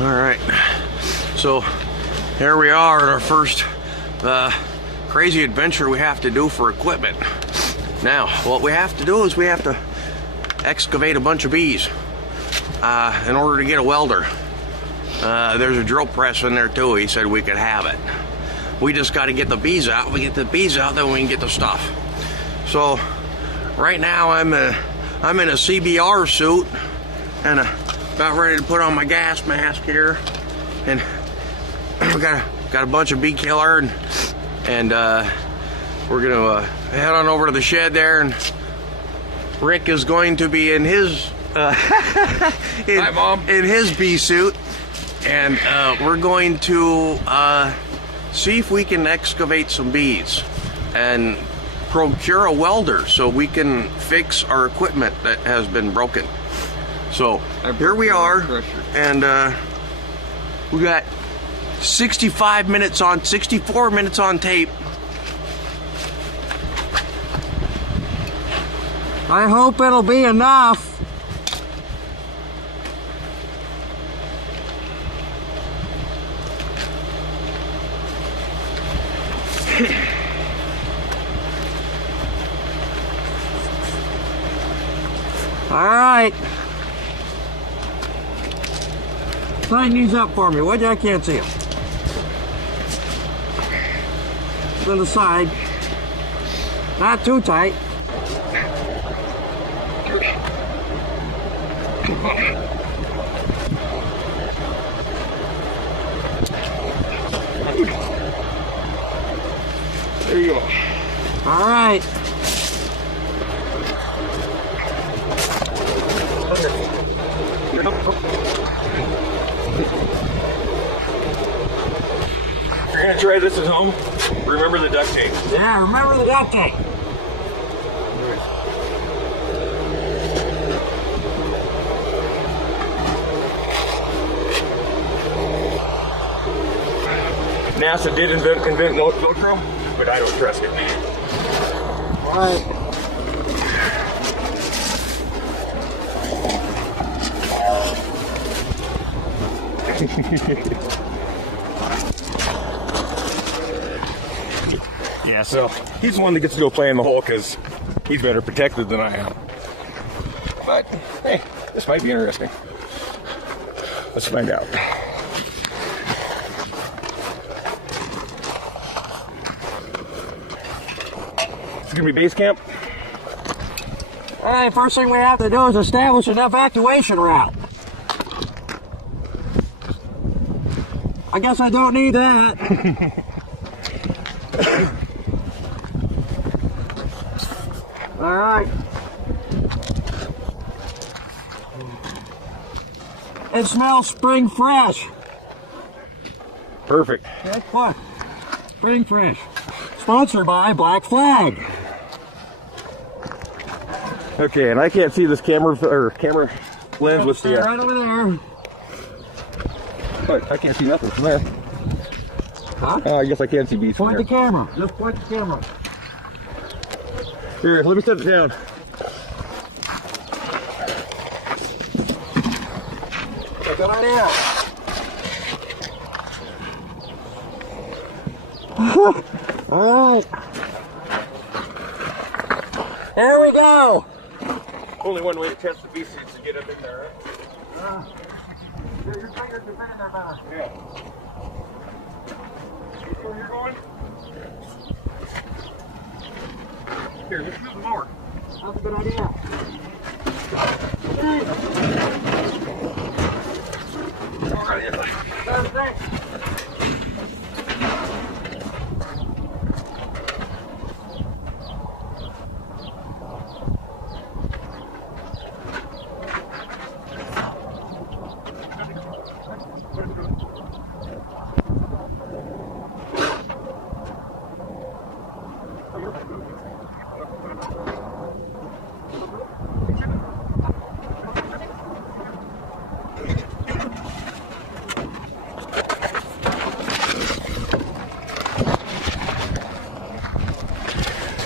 All right, so here we are at our first crazy adventure we have to do for equipment. Now, what we have to do is we have to excavate a bunch of bees in order to get a welder. There's a drill press in there too. He said we could have it. We just got to get the bees out. We get the bees out, then we can get the stuff. So right now I'm in a CBR suit and about ready to put on my gas mask here, and we got a bunch of bee killer, and we're gonna head on over to the shed there, and Rick is going to be in his Hi, Mom. in his bee suit, and we're going to see if we can excavate some bees and procure a welder so we can fix our equipment that has been broken. So here we are, and we got 64 minutes on tape. I hope it'll be enough. All right. Tighten these up for me. What? I can't see them. To the side. Not too tight. There you go. All right. You're gonna try this at home? Remember the duct tape. Yeah, remember the duct tape. NASA did invent Velcro, but I don't trust it. All right. Yeah, so he's the one that gets to go play in the hole because he's better protected than I am. But hey, this might be interesting. Let's find out. It's gonna be base camp. All right, first thing we have to do is establish an evacuation route. I guess I don't need that. All right. It smells spring fresh. Perfect. That's what? Spring fresh. Sponsored by Black Flag. Okay, and I can't see this camera lens with the. Right over there. But I can't see nothing from there. Huh? I guess I can't see bees from Point there. the camera. Just point the camera. Here, let me set it down. Good idea. All right. Here we go. Only one way to test the bee seeds to get up in there, right? Your fingers can fit in there better. Yeah. Where you're going? Here, let's move more. That's a good idea. All right, yeah.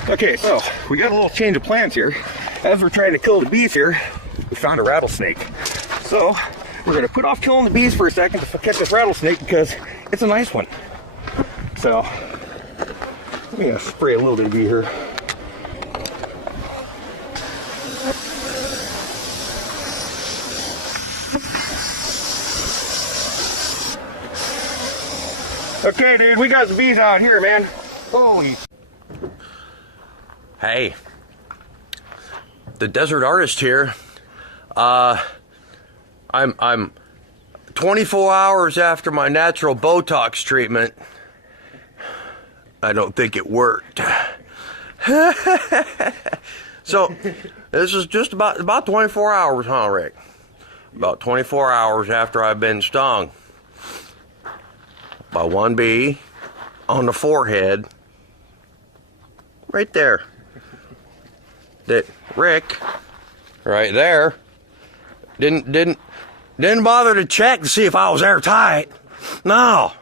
Okay, so we got a little change of plans here. As we're trying to kill the bees here, we found a rattlesnake. So we're gonna put off killing the bees for a second to catch this rattlesnake because it's a nice one. So let me spray a little bit of bee here. Okay, dude, we got some bees out here, man. Holy. Hey, the desert artist here. I'm 24 hours after my natural Botox treatment. I don't think it worked. So this is just about 24 hours, huh, Rick? About 24 hours after I've been stung by one bee on the forehead, right there. That Rick, right there, didn't bother to check to see if I was airtight. No.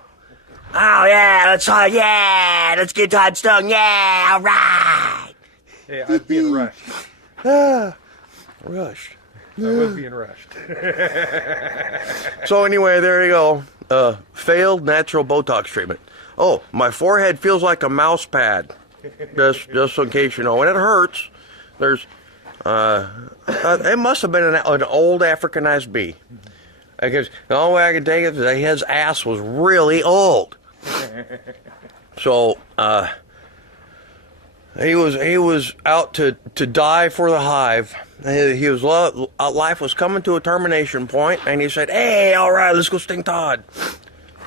Oh yeah, let's get Todd stung. Yeah, all right. Hey, I was being rushed. Rushed. I was being rushed. So anyway, there you go. Failed natural Botox treatment. Oh, my forehead feels like a mouse pad. Just in case you know, and it hurts. There's, it must have been an old Africanized bee. Because the only way I could take it is that his ass was really old. So, he was out to die for the hive. Life was coming to a termination point, and he said, "Hey, all right, let's go sting Todd."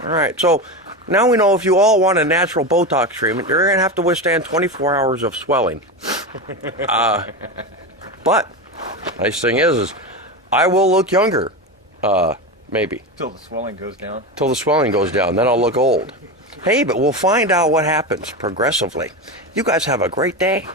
All right, so now we know if you all want a natural Botox treatment, you're gonna have to withstand 24 hours of swelling. But nice thing is I will look younger, maybe Till the swelling goes down. till the swelling goes down. Then I'll look old. Hey, but we'll find out what happens progressively. You guys have a great day.